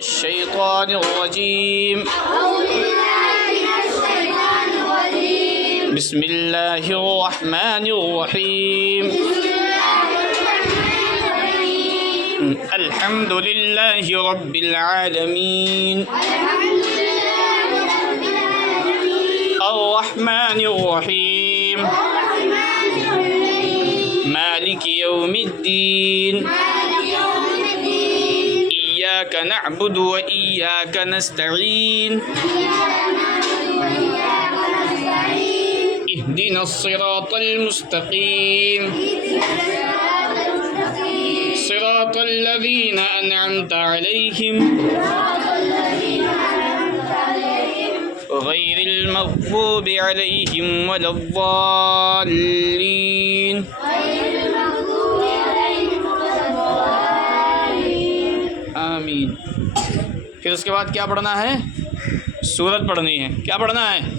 الشيطان الرجيم بسم الله الرحمن الرحيم الحمد لله رب العالمين الرحمن الرحيم مالك يوم الدين إياك نعبد وإياك نستعين اهدنا الصراط المستقيم صراط الذين أنعمت عليهم غير المغضوب عليهم ولا الضالين आमीन। फिर उसके बाद क्या पढ़ना है? सूरत पढ़नी है। क्या पढ़ना है?